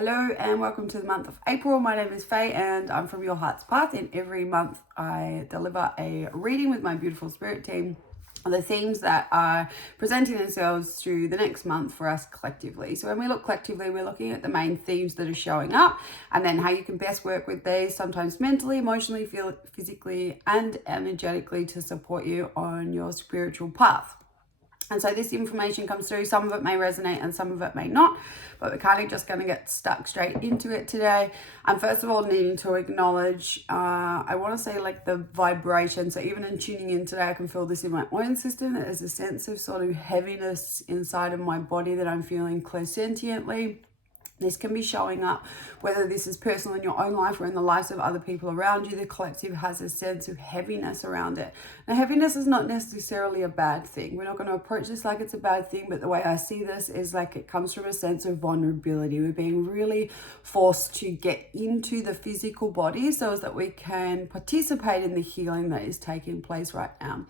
Hello and welcome to the month of April. My name is Faye and I'm from Your Heart's Path. And every month I deliver a reading with my beautiful spirit team on the themes that are presenting themselves through the next month for us collectively. So when we look collectively, we're looking at the main themes that are showing up and then how you can best work with these, sometimes mentally, emotionally, physically, and energetically to support you on your spiritual path. And so this information comes through, some of it may resonate and some of it may not, but we're kind of just going to get stuck straight into it today. And first of all, needing to acknowledge, I want to say like the vibration. So even in tuning in today, I can feel this in my own system. There's a sense of sort of heaviness inside of my body that I'm feeling clairsentiently. This can be showing up, whether this is personal in your own life or in the lives of other people around you. The collective has a sense of heaviness around it. Now, heaviness is not necessarily a bad thing. We're not going to approach this like it's a bad thing, but the way I see this is like it comes from a sense of vulnerability. We're being really forced to get into the physical body so that we can participate in the healing that is taking place right now.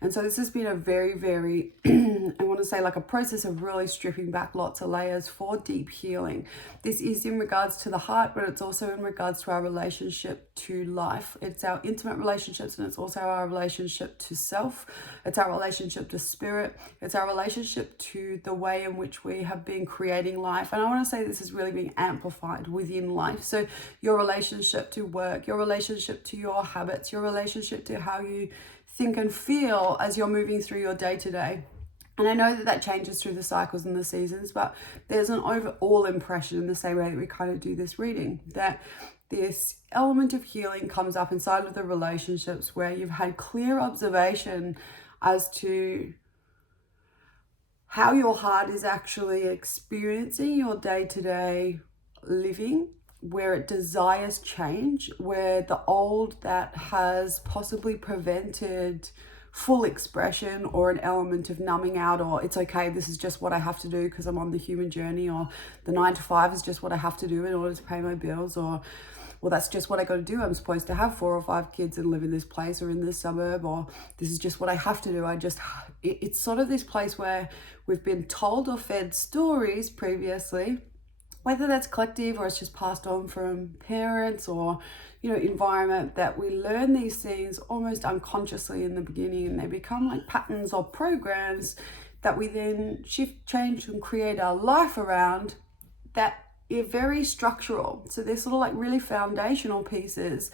And so this has been a very, I want to say like a process of really stripping back lots of layers for deep healing. This is in regards to the heart, but it's also in regards to our relationship to life. It's our intimate relationships and it's also our relationship to self. It's our relationship to spirit. It's our relationship to the way in which we have been creating life. And I want to say this is really being amplified within life. So your relationship to work, your relationship to your habits, your relationship to how you think and feel as you're moving through your day-to-day. And I know that changes through the cycles and the seasons, but there's an overall impression in the same way that we kind of do this reading, that this element of healing comes up inside of the relationships where you've had clear observation as to how your heart is actually experiencing your day-to-day living, where it desires change, where the old that has possibly prevented full expression or an element of numbing out, or it's okay, this is just what I have to do because I'm on the human journey, or the 9 to 5 is just what I have to do in order to pay my bills, or well, that's just what I got to do. I'm supposed to have 4 or 5 kids and live in this place or in this suburb, or this is just what I have to do. It's sort of this place where we've been told or fed stories previously, whether that's collective or it's just passed on from parents or, environment, that we learn these things almost unconsciously in the beginning, and they become like patterns or programs that we then shift, change, and create our life around, that are very structural. So they're sort of like really foundational pieces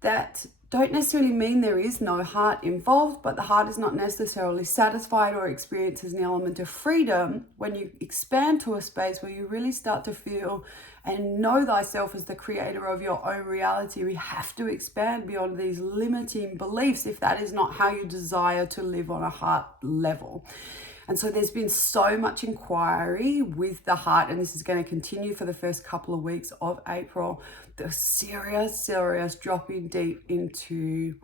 that don't necessarily mean there is no heart involved, but the heart is not necessarily satisfied or experiences an element of freedom when you expand to a space where you really start to feel and know thyself as the creator of your own reality. We have to expand beyond these limiting beliefs if that is not how you desire to live on a heart level. And so there's been so much inquiry with the heart, and this is going to continue for the first couple of weeks of April. The serious dropping deep into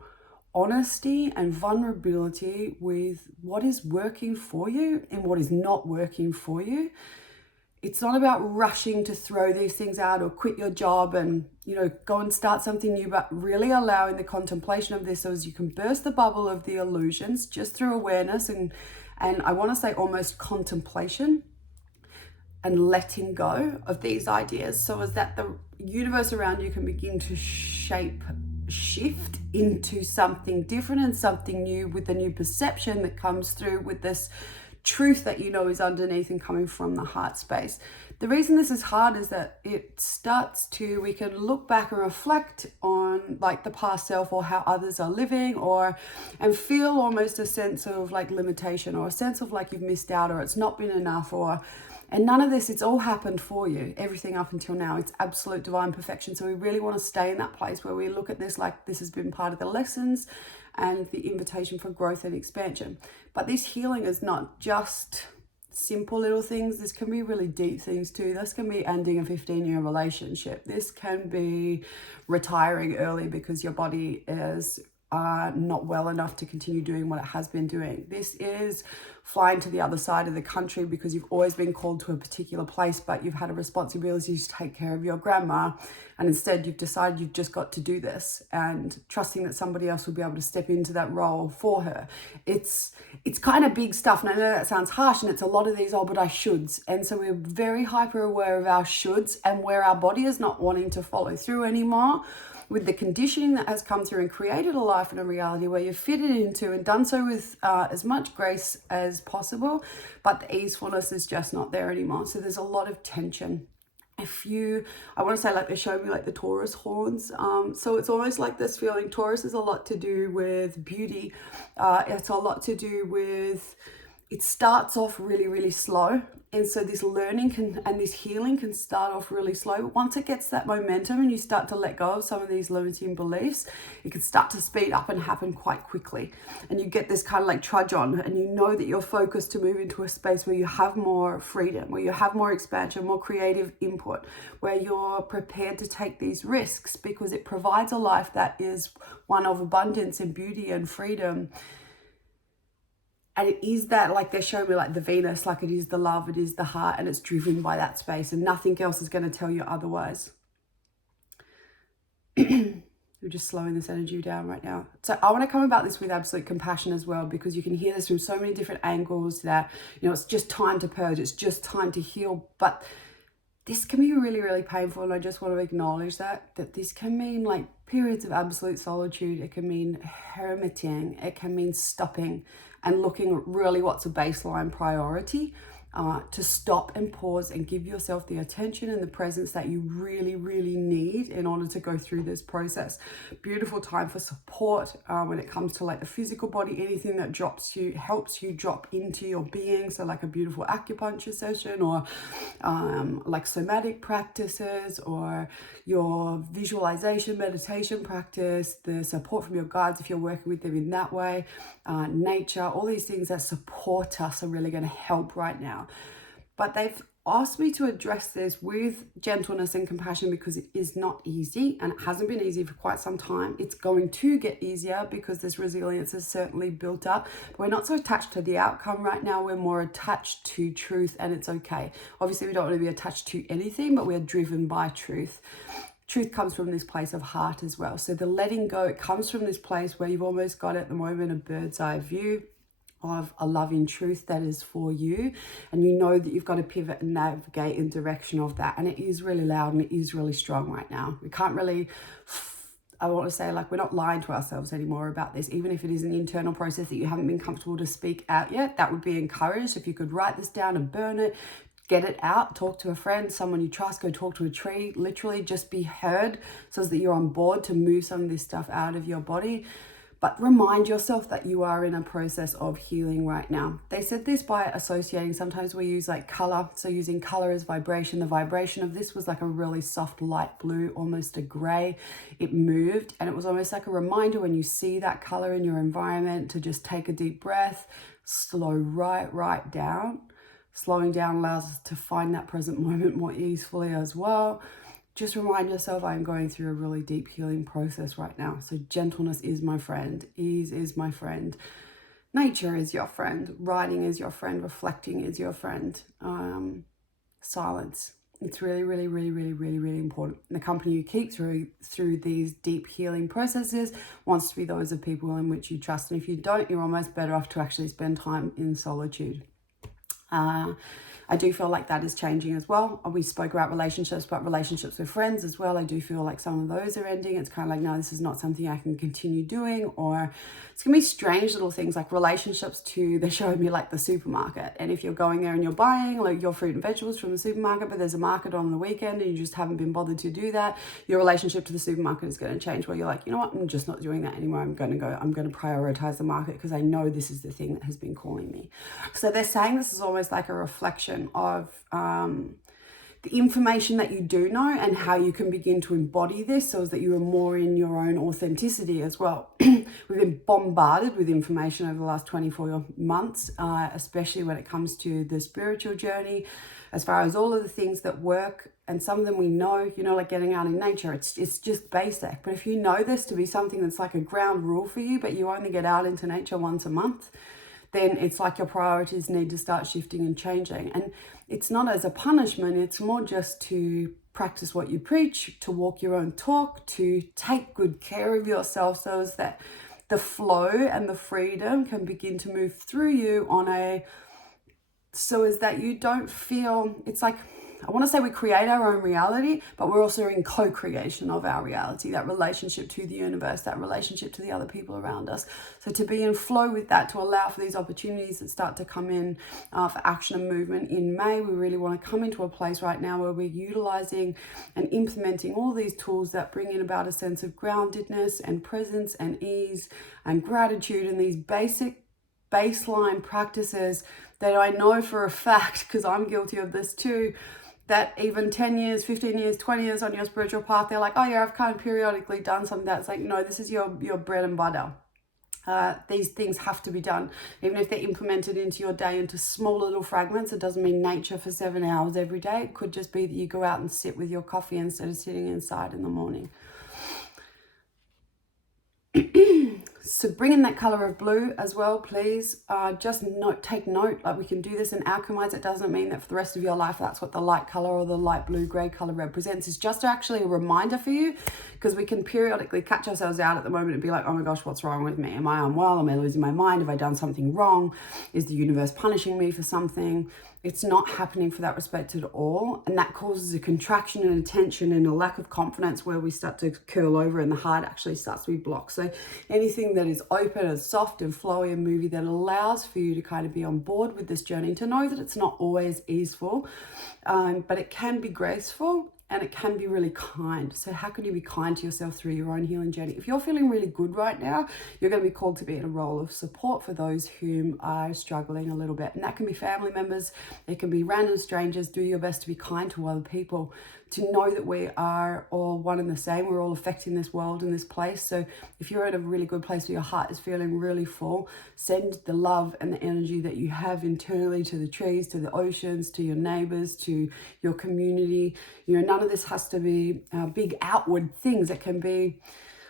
honesty and vulnerability with what is working for you and what is not working for you. It's not about rushing to throw these things out or quit your job and, go and start something new, but really allowing the contemplation of this so as you can burst the bubble of the illusions just through awareness and I want to say almost contemplation and letting go of these ideas, so as that the universe around you can begin to shift into something different and something new, with the new perception that comes through with this truth that is underneath and coming from the heart space. The reason this is hard is that we can look back and reflect on like the past self or how others are living, and feel almost a sense of like limitation or a sense of like you've missed out or it's not been enough, and none of this, it's all happened for you. Everything up until now, it's absolute divine perfection. So we really want to stay in that place where we look at this like this has been part of the lessons and the invitation for growth and expansion. But this healing is not just simple little things. This can be really deep things too. This can be ending a 15-year relationship. This can be retiring early because your body is not well enough to continue doing what it has been doing. This is flying to the other side of the country because you've always been called to a particular place, but you've had a responsibility to take care of your grandma, and instead you've decided you've just got to do this, and trusting that somebody else will be able to step into that role for her. It's kind of big stuff, and I know that sounds harsh, and it's a lot of these, oh, but I shoulds. And so we're very hyper aware of our shoulds, and where our body is not wanting to follow through anymore with the conditioning that has come through and created a life and a reality where you've fitted into and done so with as much grace as possible, but the easefulness is just not there anymore. So there's a lot of tension. I want to say, like, they show me like the Taurus horns. So it's almost like this feeling. Taurus is a lot to do with beauty. It's a lot to do with, it starts off really, really slow. And so this learning and this healing can start off really slow. Once it gets that momentum and you start to let go of some of these limiting beliefs, it can start to speed up and happen quite quickly. And you get this kind of like trudge on, and you know that you're focused to move into a space where you have more freedom, where you have more expansion, more creative input, where you're prepared to take these risks because it provides a life that is one of abundance and beauty and freedom. And it is that, like, they're showing me like the Venus, like it is the love, it is the heart, and it's driven by that space, and nothing else is going to tell you otherwise. We're just slowing this energy down right now. So I want to come about this with absolute compassion as well, because you can hear this from so many different angles that, you know, it's just time to purge, it's just time to heal. But this can be really, really painful, and I just want to acknowledge that this can mean like periods of absolute solitude. It can mean hermiting. It can mean stopping and looking at really what's a baseline priority, to stop and pause and give yourself the attention and the presence that you really, really need in order to go through this process. Beautiful time for support when it comes to like the physical body, anything that helps you drop into your being. So like a beautiful acupuncture session, or like somatic practices, or your visualization meditation practice, the support from your guides if you're working with them in that way, nature, all these things that support us are really going to help right now. But they've asked me to address this with gentleness and compassion because it is not easy, and it hasn't been easy for quite some time. It's going to get easier because this resilience is certainly built up. But we're not so attached to the outcome right now. We're more attached to truth, and it's okay. Obviously, we don't want to be attached to anything, but we're driven by truth. Truth comes from this place of heart as well. So the letting go, it comes from this place where you've almost got at the moment a bird's eye view of a loving truth that is for you, and you know that you've got to pivot and navigate in direction of that. And it is really loud and it is really strong right now. We can't really, I want to say, like, we're not lying to ourselves anymore about this. Even if it is an internal process that you haven't been comfortable to speak out yet, that would be encouraged. If you could write this down and burn it, get it out, talk to a friend, someone you trust, go talk to a tree, literally just be heard so that you're on board to move some of this stuff out of your body. But remind yourself that you are in a process of healing right now. They said this by associating. Sometimes we use like color. So using color as vibration. The vibration of this was like a really soft light blue, almost a gray. It moved, and it was almost like a reminder when you see that color in your environment to just take a deep breath, slow right down. Slowing down allows us to find that present moment more easily as well. Just remind yourself, I'm going through a really deep healing process right now. So gentleness is my friend. Ease is my friend. Nature is your friend. Writing is your friend. Reflecting is your friend. Silence. It's really, really, really, really, really, really important. And the company you keep through these deep healing processes wants to be those of people in which you trust. And if you don't, you're almost better off to actually spend time in solitude. I do feel like that is changing as well. We spoke about relationships, but relationships with friends as well. I do feel like some of those are ending. It's kind of like, no, this is not something I can continue doing. Or it's going to be strange little things like relationships to, they're showing me like the supermarket. And if you're going there and you're buying like your fruit and vegetables from the supermarket, but there's a market on the weekend and you just haven't been bothered to do that, your relationship to the supermarket is going to change, where you're like, you know what, I'm just not doing that anymore. I'm going to prioritize the market because I know this is the thing that has been calling me. So they're saying this is almost like a reflection of the information that you do know and how you can begin to embody this so that you are more in your own authenticity as well. We've been bombarded with information over the last 24 months, especially when it comes to the spiritual journey, as far as all of the things that work. And some of them we know, like getting out in nature, it's just basic. But if you know this to be something that's like a ground rule for you, but you only get out into nature once a month, then it's like your priorities need to start shifting and changing. And it's not as a punishment, it's more just to practice what you preach, to walk your own talk, to take good care of yourself so as that the flow and the freedom can begin to move through you so as that you don't feel, it's like, I want to say we create our own reality, but we're also in co-creation of our reality, that relationship to the universe, that relationship to the other people around us. So to be in flow with that, to allow for these opportunities that start to come in for action and movement in May, we really want to come into a place right now where we're utilizing and implementing all these tools that bring in about a sense of groundedness and presence and ease and gratitude, and these basic baseline practices that I know for a fact, because I'm guilty of this too, that even 10 years, 15 years, 20 years on your spiritual path, they're like, oh yeah, I've kind of periodically done something that's like, no, this is your bread and butter. These things have to be done. Even if they're implemented into your day into small little fragments, it doesn't mean nature for 7 hours every day. It could just be that you go out and sit with your coffee instead of sitting inside in the morning. So bring in that color of blue as well, please. Just take note, like we can do this and alchemize. It doesn't mean that for the rest of your life that's what the light color or the light blue gray color represents. It's just actually a reminder for you, because we can periodically catch ourselves out at the moment and be like, oh my gosh, what's wrong with me? Am I unwell? Am I losing my mind? Have I done something wrong? Is the universe punishing me for something? It's not happening for that respect at all. And that causes a contraction and a tension and a lack of confidence where we start to curl over and the heart actually starts to be blocked. So anything that is open and soft and flowy and moving that allows for you to kind of be on board with this journey, to know that it's not always easeful, but it can be graceful. And it can be really kind. So how can you be kind to yourself through your own healing journey? If you're feeling really good right now, you're going to be called to be in a role of support for those whom are struggling a little bit. And that can be family members. It can be random strangers. Do your best to be kind to other people, to know that we are all one and the same. We're all affecting this world and this place. So if you're at a really good place where your heart is feeling really full, send the love and the energy that you have internally to the trees, to the oceans, to your neighbors, to your community. You know, none of this has to be big outward things. It can be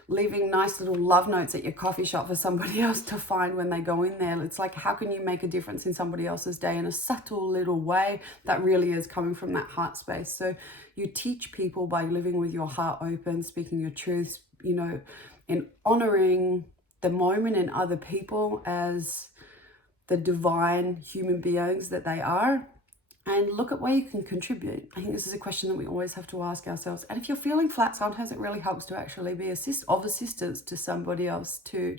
leaving nice little love notes at your coffee shop for somebody else to find when they go in there. It's like, how can you make a difference in somebody else's day in a subtle little way that really is coming from that heart space? So you teach people by living with your heart open, speaking your truths, you know, and honoring the moment and other people as the divine human beings that they are. And look at where you can contribute. I think this is a question that we always have to ask ourselves. And if you're feeling flat, sometimes it really helps to actually be of assistance to somebody else too.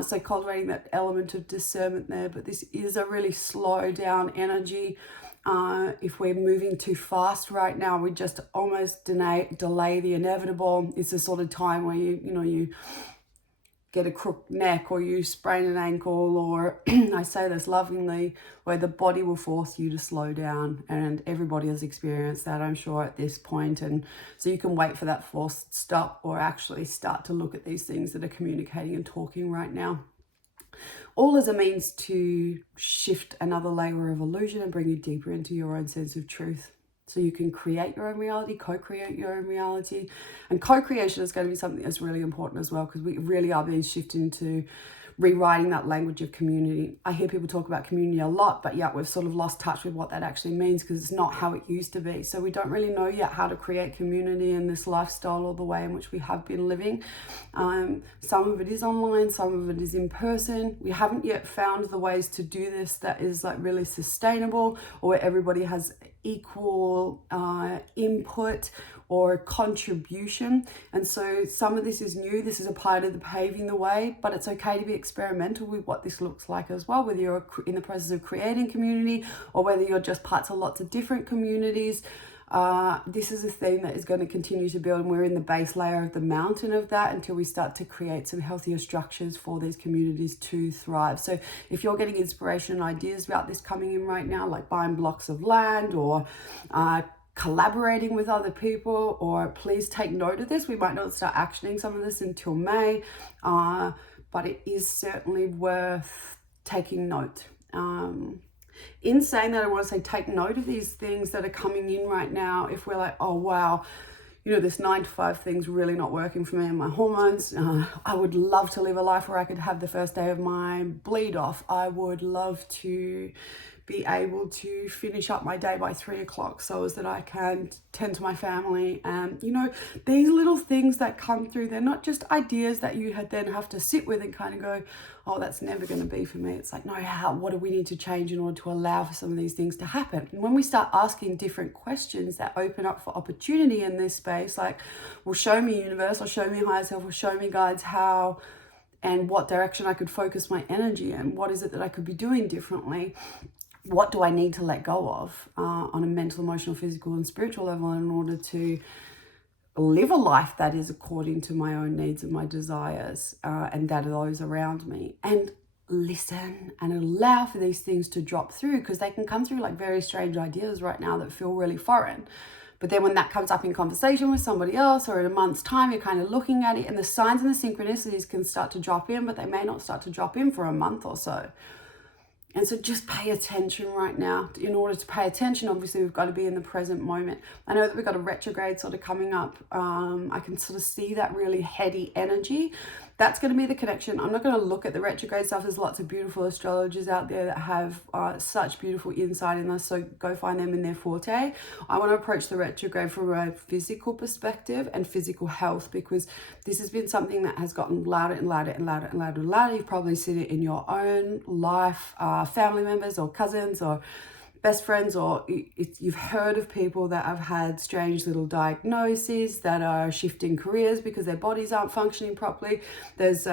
So cultivating that element of discernment there. But this is a really slow down energy. If we're moving too fast right now, we just almost delay the inevitable. It's a sort of time where you get a crooked neck or you sprain an ankle, or I say this lovingly, where the body will force you to slow down, and everybody has experienced that, I'm sure, at this point. And so you can wait for that forced stop or actually start to look at these things that are communicating and talking right now. All as a means to shift another layer of illusion and bring you deeper into your own sense of truth. So you can create your own reality, co-create your own reality. And co-creation is going to be something that's really important as well, because we really are being shifted into rewriting that language of community. I hear people talk about community a lot, but yet we've sort of lost touch with what that actually means, because it's not how it used to be. So we don't really know yet how to create community in this lifestyle or the way in which we have been living. Some of it is online, some of it is in person. We haven't yet found the ways to do this that is like really sustainable, or where everybody has equal input or contribution. And so some of this is new. This is a part of the paving the way, but it's okay to be experimental with what this looks like as well, whether you're in the process of creating community or whether you're just parts of lots of different communities. This is a theme that is going to continue to build, and we're in the base layer of the mountain of that until we start to create some healthier structures for these communities to thrive. So if you're getting inspiration and ideas about this coming in right now, like buying blocks of land or collaborating with other people, or please take note of this. We might not start actioning some of this until May, but it is certainly worth taking note. In saying that, I want to say take note of these things that are coming in right now. If we're like, oh wow, this 9 to 5 thing's really not working for me and my hormones. I would love to live a life where I could have the first day of my bleed off. I would love to be able to finish up my day by 3 o'clock so as that I can tend to my family. And, these little things that come through, they're not just ideas that you then have to sit with and kind of go, oh, that's never going to be for me. It's like, no, what do we need to change in order to allow for some of these things to happen? And when we start asking different questions that open up for opportunity in this space, like, well, show me universe, or show me higher self, or show me guides how and what direction I could focus my energy in. What is it that I could be doing differently? What do I need to let go of on a mental, emotional, physical, and spiritual level in order to live a life that is according to my own needs and my desires and that of those around me? And listen and allow for these things to drop through, because they can come through like very strange ideas right now that feel really foreign. But then when that comes up in conversation with somebody else, or in a month's time, you're kind of looking at it, and the signs and the synchronicities can start to drop in, but they may not start to drop in for a month or so. And so just pay attention right now. In order to pay attention, obviously, we've got to be in the present moment. I know that we've got a retrograde sort of coming up. I can sort of see that really heady energy. That's going to be the connection. I'm not going to look at the retrograde stuff. There's lots of beautiful astrologers out there that have such beautiful insight in this. So go find them in their forte. I want to approach the retrograde from a physical perspective and physical health, because this has been something that has gotten louder and louder and louder and louder and louder. You've probably seen it in your own life, family members or cousins or best friends, or you've heard of people that have had strange little diagnoses, that are shifting careers because their bodies aren't functioning properly. There's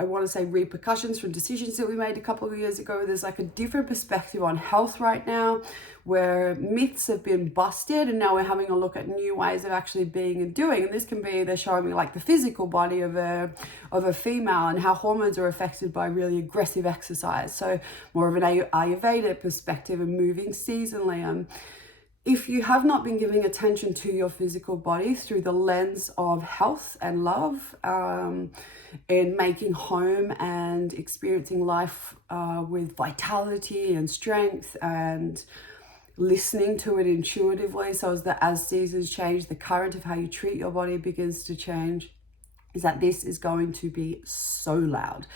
I want to say repercussions from decisions that we made a couple of years ago. There's like a different perspective on health right now, where myths have been busted, and now we're having a look at new ways of actually being and doing. And this can be, they're showing me like the physical body of a female and how hormones are affected by really aggressive exercise. So more of an Ayurveda perspective and moving seasonally. If you have not been giving attention to your physical body through the lens of health and love, and making home and experiencing life with vitality and strength, and listening to it intuitively, so as seasons change, the current of how you treat your body begins to change, is that this is going to be so loud.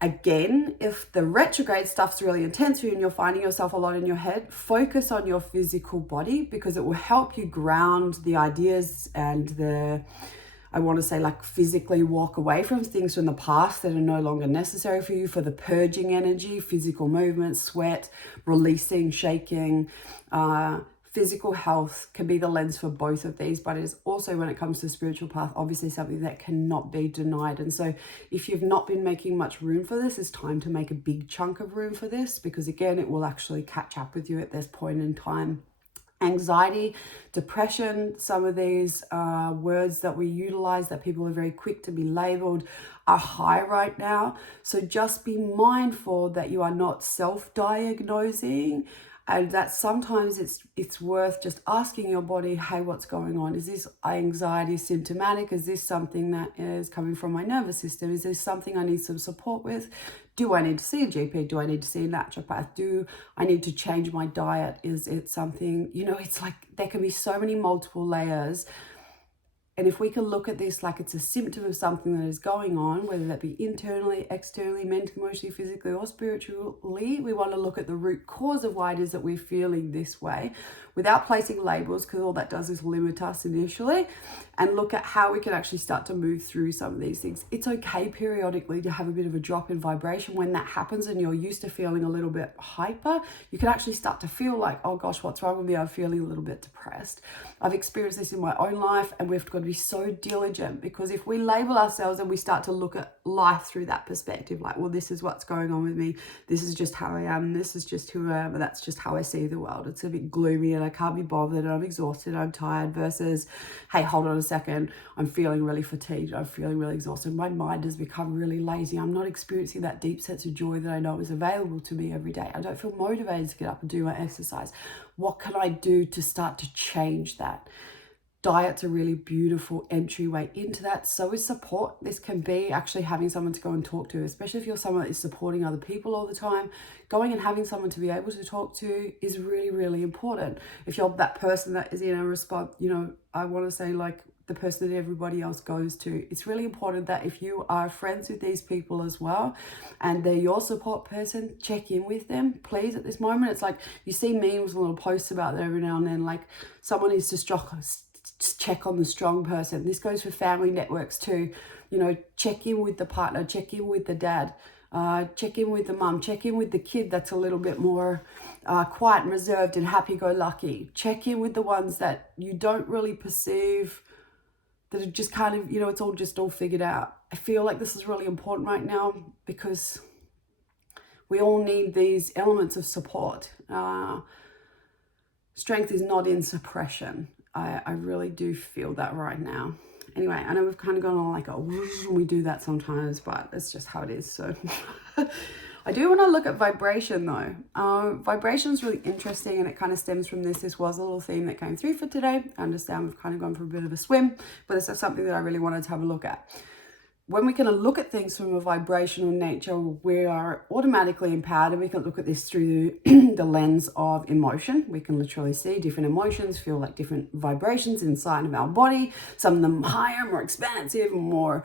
Again, if the retrograde stuff's really intense for you and you're finding yourself a lot in your head, focus on your physical body, because it will help you ground the ideas and I want to say, like, physically walk away from things from the past that are no longer necessary for you, for the purging energy, physical movement, sweat, releasing, shaking. Physical health can be the lens for both of these, but it is also, when it comes to spiritual path, obviously something that cannot be denied. And so if you've not been making much room for this, it's time to make a big chunk of room for this, because again, it will actually catch up with you at this point in time. Anxiety, depression, some of these words that we utilize that people are very quick to be labeled are high right now. So just be mindful that you are not self-diagnosing, and that sometimes it's worth just asking your body, hey, what's going on? Is this anxiety symptomatic? Is this something that is coming from my nervous system? Is this something I need some support with? Do I need to see a GP? Do I need to see a naturopath? Do I need to change my diet? Is it something, it's like there can be so many multiple layers. And if we can look at this like it's a symptom of something that is going on, whether that be internally, externally, mentally, emotionally, physically, or spiritually, we want to look at the root cause of why it is that we're feeling this way, without placing labels, because all that does is limit us initially, and look at how we can actually start to move through some of these things. It's okay periodically to have a bit of a drop in vibration. When that happens and you're used to feeling a little bit hyper, you can actually start to feel like, oh gosh, what's wrong with me? I'm feeling a little bit depressed. I've experienced this in my own life, and we've got to be so diligent, because if we label ourselves and we start to look at life through that perspective, like, well, this is what's going on with me, this is just how I am, this is just who I am, and that's just how I see the world. It's a bit gloomy and I can't be bothered and I'm exhausted, I'm tired, versus, hey, hold on a second, I'm feeling really fatigued, I'm feeling really exhausted, my mind has become really lazy, I'm not experiencing that deep sense of joy that I know is available to me every day, I don't feel motivated to get up and do my exercise. What can I do to start to change that? Diet's a really beautiful entryway into that. So is support. This can be actually having someone to go and talk to, especially if you're someone that is supporting other people all the time. Going and having someone to be able to talk to is really, really important. If you're that person that is in a response, you know, I want to say like the person that everybody else goes to, it's really important that if you are friends with these people as well and they're your support person, check in with them, please. At this moment, it's like you see memes and little posts about that every now and then, like someone needs to check on the strong person. This goes for family networks too. You know, check in with the partner, check in with the dad, check in with the mum, check in with the kid that's a little bit more quiet and reserved and happy-go-lucky. Check in with the ones that you don't really perceive, that are just kind of, you know, it's all figured out. I feel like this is really important right now because we all need these elements of support. Strength is not in suppression. I really do feel that right now. Anyway, I know we've kind of gone on like a whoosh, we do that sometimes, but it's just how it is. So I do want to look at vibration though. Vibration is really interesting, and it kind of stems from this. This was a little theme that came through for today. I understand we've kind of gone for a bit of a swim, but this is something that I really wanted to have a look at. When we can look at things from a vibrational nature, we are automatically empowered, and we can look at this through the lens of emotion. We can literally see different emotions, feel like different vibrations inside of our body. Some of them higher, more expansive, more,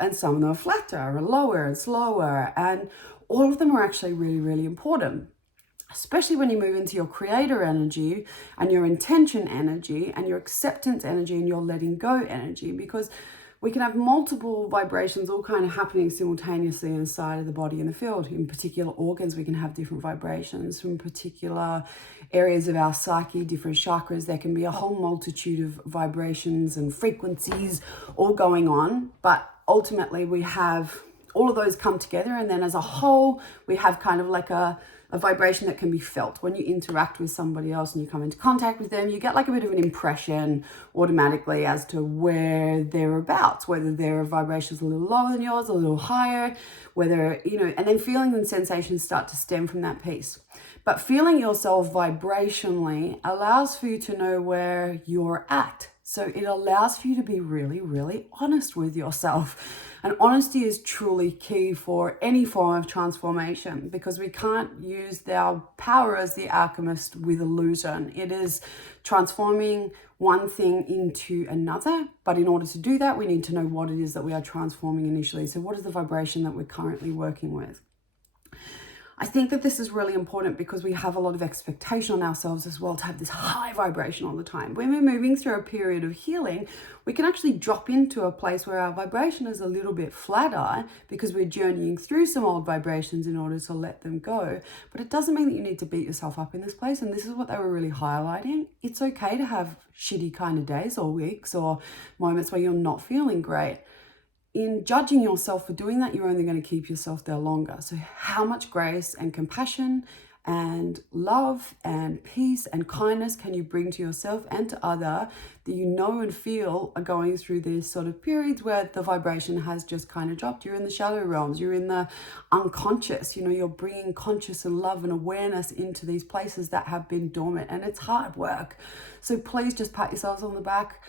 and some of them are flatter, or lower and slower. And all of them are actually really, really important, especially when you move into your creator energy and your intention energy and your acceptance energy and your letting go energy, because we can have multiple vibrations all kind of happening simultaneously inside of the body and the field. In particular organs, we can have different vibrations from particular areas of our psyche, different chakras. There can be a whole multitude of vibrations and frequencies all going on. But ultimately, we have all of those come together. And then as a whole, we have kind of like a vibration that can be felt. When you interact with somebody else and you come into contact with them, you get like a bit of an impression automatically as to where they're about, whether their vibration's a little lower than yours, a little higher, whether, you know, and then feeling and sensations start to stem from that piece. But feeling yourself vibrationally allows for you to know where you're at. So it allows for you to be really, really honest with yourself. And honesty is truly key for any form of transformation, because we can't use our power as the alchemist with illusion. It is transforming one thing into another. But in order to do that, we need to know what it is that we are transforming initially. So what is the vibration that we're currently working with? I think that this is really important because we have a lot of expectation on ourselves as well to have this high vibration all the time. When we're moving through a period of healing, we can actually drop into a place where our vibration is a little bit flatter because we're journeying through some old vibrations in order to let them go. But it doesn't mean that you need to beat yourself up in this place. And this is what they were really highlighting. It's okay to have shitty kind of days or weeks or moments where you're not feeling great. In judging yourself for doing that, you're only going to keep yourself there longer. So how much grace and compassion and love and peace and kindness can you bring to yourself and to other that you know and feel are going through these sort of periods where the vibration has just kind of dropped? You're in the shadow realms, you're in the unconscious, you know, you're bringing conscious and love and awareness into these places that have been dormant, and it's hard work. So please just pat yourselves on the back.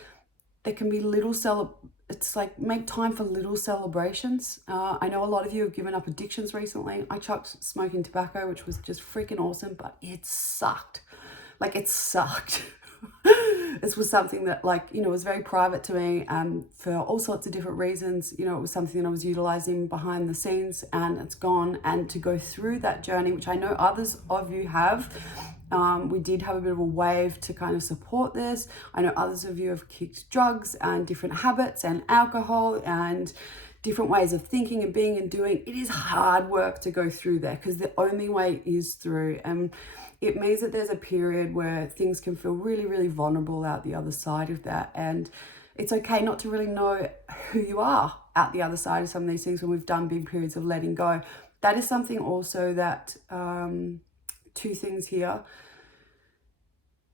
There can be it's like make time for little celebrations. I know a lot of you have given up addictions recently. I chucked smoking tobacco, which was just freaking awesome, but it sucked. Like it sucked. This was something that, like, you know, was very private to me for all sorts of different reasons. You know, it was something that I was utilizing behind the scenes, and it's gone. And to go through that journey, which I know others of you have, we did have a bit of a wave to kind of support this. I know others of you have kicked drugs and different habits and alcohol and different ways of thinking and being and doing. It is hard work to go through there, because the only way is through. And it means that there's a period where things can feel really, really vulnerable out the other side of that. And it's okay not to really know who you are out the other side of some of these things when we've done big periods of letting go. That is something also that, two things here.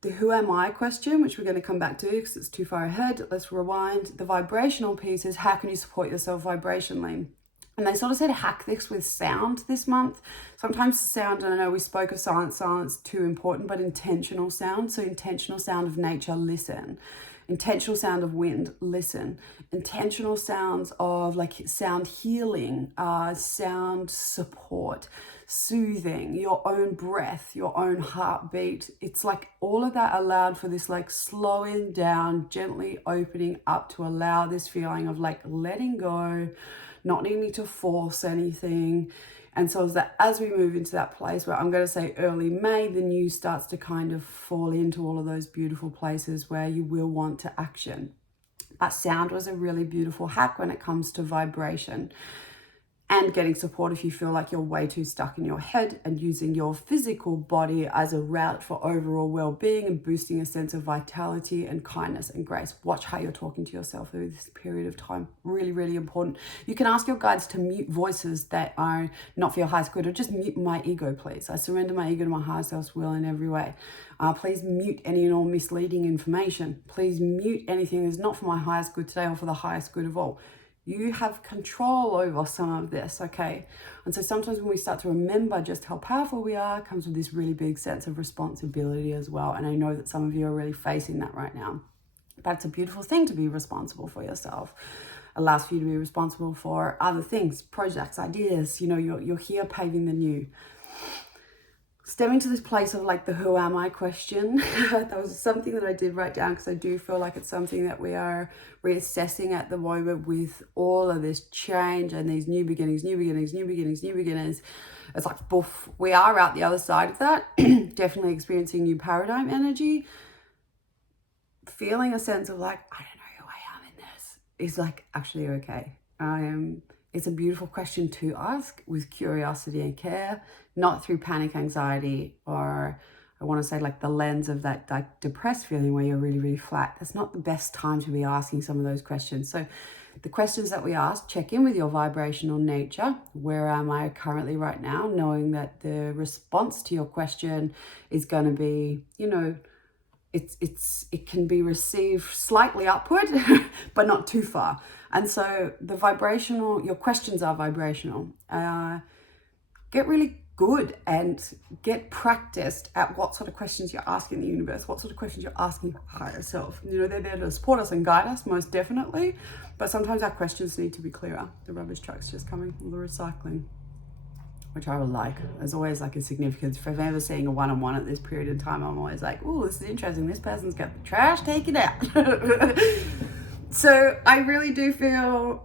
The who am I question, which we're going to come back to because it's too far ahead. Let's rewind. The vibrational piece is how can you support yourself vibrationally? And they sort of said hack this with sound this month. Sometimes sound, and I know we spoke of silence too important, but intentional sound. So intentional sound of nature, listen. Intentional sound of wind, listen. Intentional sounds of like sound healing, sound support, soothing, your own breath, your own heartbeat. It's like all of that allowed for this like slowing down, gently opening up to allow this feeling of like letting go, not needing to force anything. And so as we move into that place where I'm going to say early May, the new starts to kind of fall into all of those beautiful places where you will want to action. But sound was a really beautiful hack when it comes to vibration and getting support if you feel like you're way too stuck in your head, and using your physical body as a route for overall well-being and boosting a sense of vitality and kindness and grace. Watch how you're talking to yourself through this period of time. Really, really important. You can ask your guides to mute voices that are not for your highest good, or just mute my ego, please. I surrender my ego to my higher self's will in every way. Please mute any and all misleading information. Please mute anything that's not for my highest good today or for the highest good of all. You have control over some of this, okay? And so sometimes when we start to remember just how powerful we are, it comes with this really big sense of responsibility as well. And I know that some of you are really facing that right now. But it's a beautiful thing to be responsible for yourself. It allows for you to be responsible for other things, projects, ideas. You know, you're here paving the new. Stemming to this place of like the who am I question, that was something that I did write down because I do feel like it's something that we are reassessing at the moment with all of this change and these new beginnings. It's like, boof, we are out the other side of that, definitely experiencing new paradigm energy, feeling a sense of like, I don't know who I am in this, is like actually okay. It's a beautiful question to ask with curiosity and care, not through panic, anxiety, or I want to say like the lens of that like depressed feeling where you're really, really flat. That's not the best time to be asking some of those questions. So the questions that we ask, check in with your vibrational nature. Where am I currently right now? Knowing that the response to your question is going to be, you know, it can be received slightly upward, but not too far. And so your questions are vibrational. Get really good and get practiced at what sort of questions you're asking the universe, what sort of questions you're asking your higher self. You know, they're there to support us and guide us, most definitely. But sometimes our questions need to be clearer. The rubbish truck's just coming, all the recycling, which I will like. There's always like a significance. If I'm ever seeing a one-on-one at this period of time, I'm always like, oh, this is interesting. This person's got the trash taken out. So I really do feel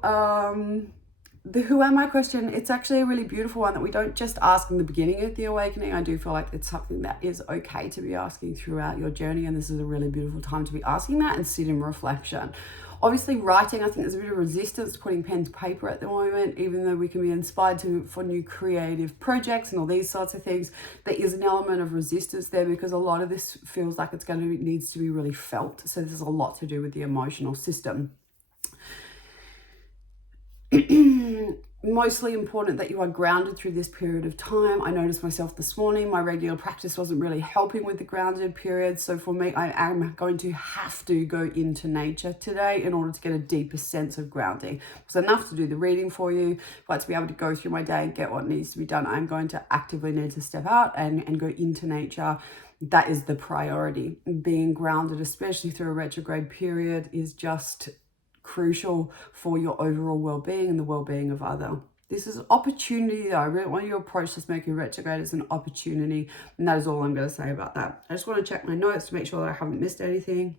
the who am I question, it's actually a really beautiful one that we don't just ask in the beginning of the awakening. I do feel like it's something that is okay to be asking throughout your journey. And this is a really beautiful time to be asking that and sit in reflection. Obviously writing, I think there's a bit of resistance to putting pen to paper at the moment, even though we can be inspired for new creative projects and all these sorts of things. There is an element of resistance there because a lot of this feels like needs to be really felt. So there's a lot to do with the emotional system. Mostly important that you are grounded through this period of time. I noticed myself this morning, my regular practice wasn't really helping with the grounded period. So for me, I am going to have to go into nature today in order to get a deeper sense of grounding. It's enough to do the reading for you, but to be able to go through my day and get what needs to be done, I'm going to actively need to step out and go into nature. That is the priority. Being grounded, especially through a retrograde period, is just crucial for your overall well-being and the well-being of other. This is an opportunity though. I really want you to approach this Mercury retrograde as an opportunity, and that is all I'm going to say about that. I just want to check my notes to make sure that I haven't missed anything.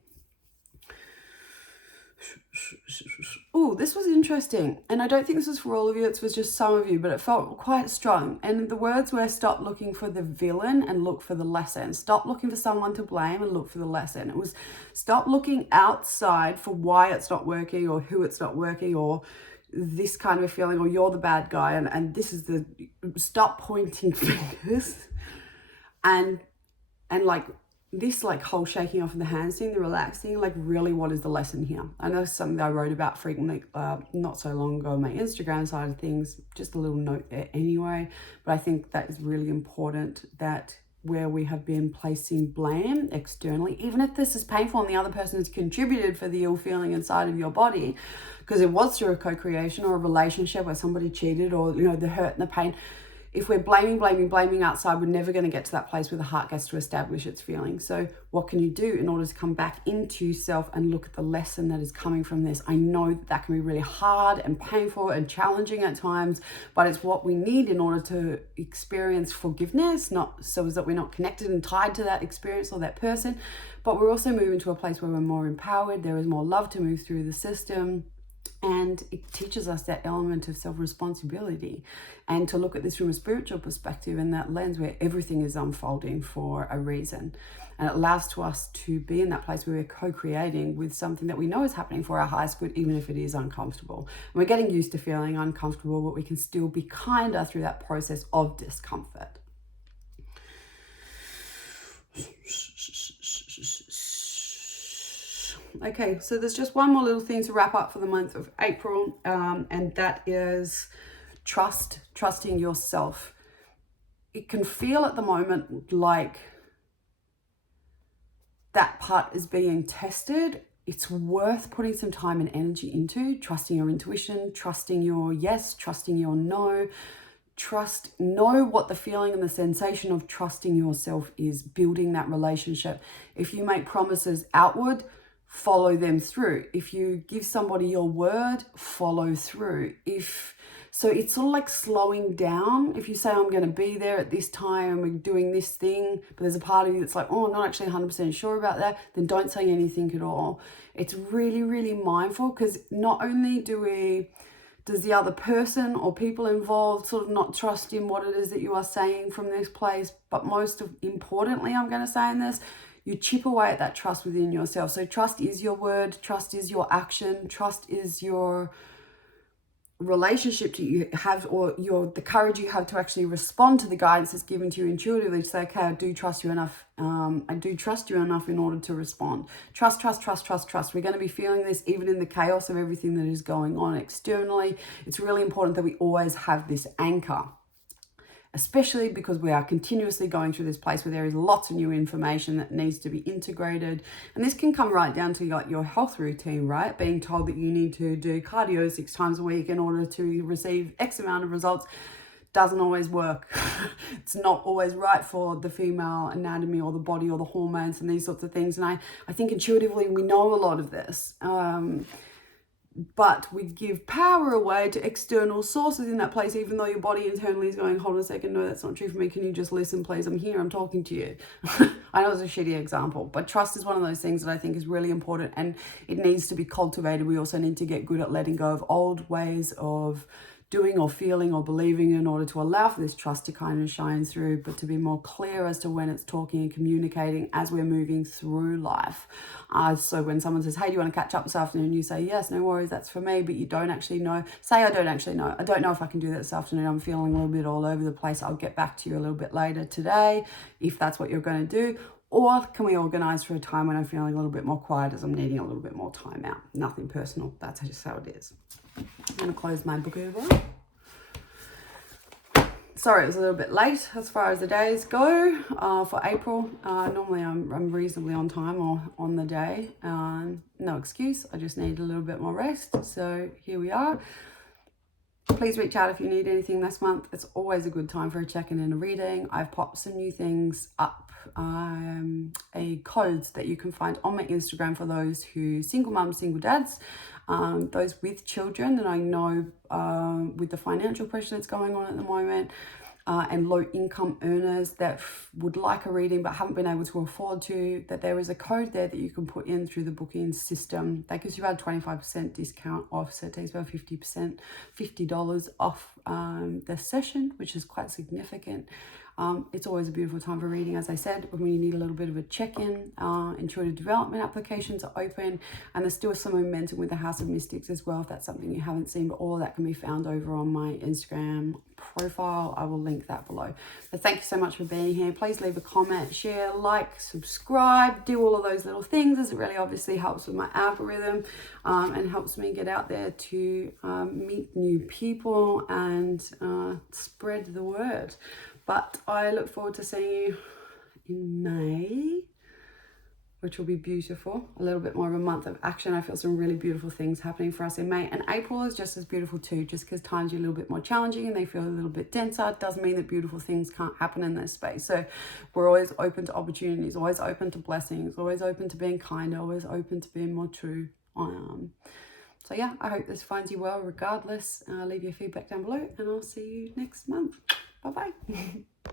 Oh, this was interesting, and I don't think this was for all of you, it was just some of you, but it felt quite strong. And the words were stop looking for the villain and look for the lesson. Stop looking for someone to blame and look for the lesson. It was stop looking outside for why it's not working or who it's not working or this kind of a feeling or you're the bad guy, and this is the stop pointing fingers and like this like whole shaking off of the hands thing, the relaxing, like really what is the lesson here? I know something that I wrote about frequently not so long ago on my Instagram side of things, just a little note there anyway, but I think that is really important, that where we have been placing blame externally, even if this is painful and the other person has contributed for the ill feeling inside of your body, because it was through a co-creation or a relationship where somebody cheated or, you know, the hurt and the pain, if we're blaming outside, we're never going to get to that place where the heart gets to establish its feelings. So what can you do in order to come back into yourself and look at the lesson that is coming from this? I know that can be really hard and painful and challenging at times, but it's what we need in order to experience forgiveness, not so as that we're not connected and tied to that experience or that person, but we're also moving to a place where we're more empowered. There is more love to move through the system. And it teaches us that element of self-responsibility and to look at this from a spiritual perspective in that lens where everything is unfolding for a reason. And it allows to us to be in that place where we're co-creating with something that we know is happening for our highest good, even if it is uncomfortable. And we're getting used to feeling uncomfortable, but we can still be kinder through that process of discomfort. Okay, so there's just one more little thing to wrap up for the month of April, and that is trusting yourself. It can feel at the moment like that part is being tested. It's worth putting some time and energy into trusting your intuition, trusting your yes, trusting your no. Know what the feeling and the sensation of trusting yourself is, building that relationship. If you make promises outward, follow them through. If you give somebody your word, follow through. So it's sort of like slowing down. If you say, I'm going to be there at this time and we're doing this thing, but there's a part of you that's like, oh, I'm not actually 100% sure about that, then don't say anything at all. It's really, really mindful, because not only does the other person or people involved sort of not trust in what it is that you are saying from this place, but most importantly, I'm going to say in this, you chip away at that trust within yourself. So trust is your word, trust is your action, trust is your relationship that you have, or the courage you have to actually respond to the guidance that's given to you intuitively, to say, okay, I do trust you enough. I do trust you enough in order to respond. Trust. We're going to be feeling this even in the chaos of everything that is going on externally. It's really important that we always have this anchor, especially because we are continuously going through this place where there is lots of new information that needs to be integrated. And this can come right down to your health routine, right? Being told that you need to do cardio 6 times a week in order to receive X amount of results doesn't always work. It's not always right for the female anatomy or the body or the hormones and these sorts of things. And I think intuitively we know a lot of this. But we give power away to external sources in that place, even though your body internally is going, hold on a second, no, that's not true for me. Can you just listen, please? I'm here, I'm talking to you. I know it's a shitty example, but trust is one of those things that I think is really important, and it needs to be cultivated. We also need to get good at letting go of old ways of doing or feeling or believing in order to allow for this trust to kind of shine through, but to be more clear as to when it's talking and communicating as we're moving through life. So when someone says, hey, do you want to catch up this afternoon? You say, yes, no worries, that's for me, but you don't actually know. Say, I don't actually know. I don't know if I can do that this afternoon. I'm feeling a little bit all over the place. I'll get back to you a little bit later today, if that's what you're going to do. Or can we organise for a time when I'm feeling a little bit more quiet, as I'm needing a little bit more time out? Nothing personal. That's just how it is. I'm going to close my book over. Sorry, it was a little bit late as far as the days go for April. Normally I'm reasonably on time or on the day. No excuse. I just need a little bit more rest. So here we are. Please reach out if you need anything this month. It's always a good time for a check-in and a reading. I've popped some new things up, codes that you can find on my Instagram for those who single mums, single dads, those with children that I know with the financial pressure that's going on at the moment, and low income earners that would like a reading but haven't been able to afford to, that there is a code there that you can put in through the booking system that gives you about 25% discount off. So it takes about $50 off the session, which is quite significant. It's always a beautiful time for reading, as I said, when you need a little bit of a check-in. Intuitive development applications are open, and there's still some momentum with the House of Mystics as well, if that's something you haven't seen, but all of that can be found over on my Instagram profile. I will link that below. So thank you so much for being here. Please leave a comment, share, like, subscribe, do all of those little things, as it really obviously helps with my algorithm and helps me get out there to meet new people and spread the word. But I look forward to seeing you in May which will be beautiful. A little bit more of a month of action. I feel some really beautiful things happening for us in May. And April is just as beautiful too, just because times are a little bit more challenging and they feel a little bit denser. It doesn't mean that beautiful things can't happen in this space. So we're always open to opportunities, always open to blessings, always open to being kinder, always open to being more true. So yeah, I hope this finds you well regardless. Leave your feedback down below and I'll see you next month. Bye-bye.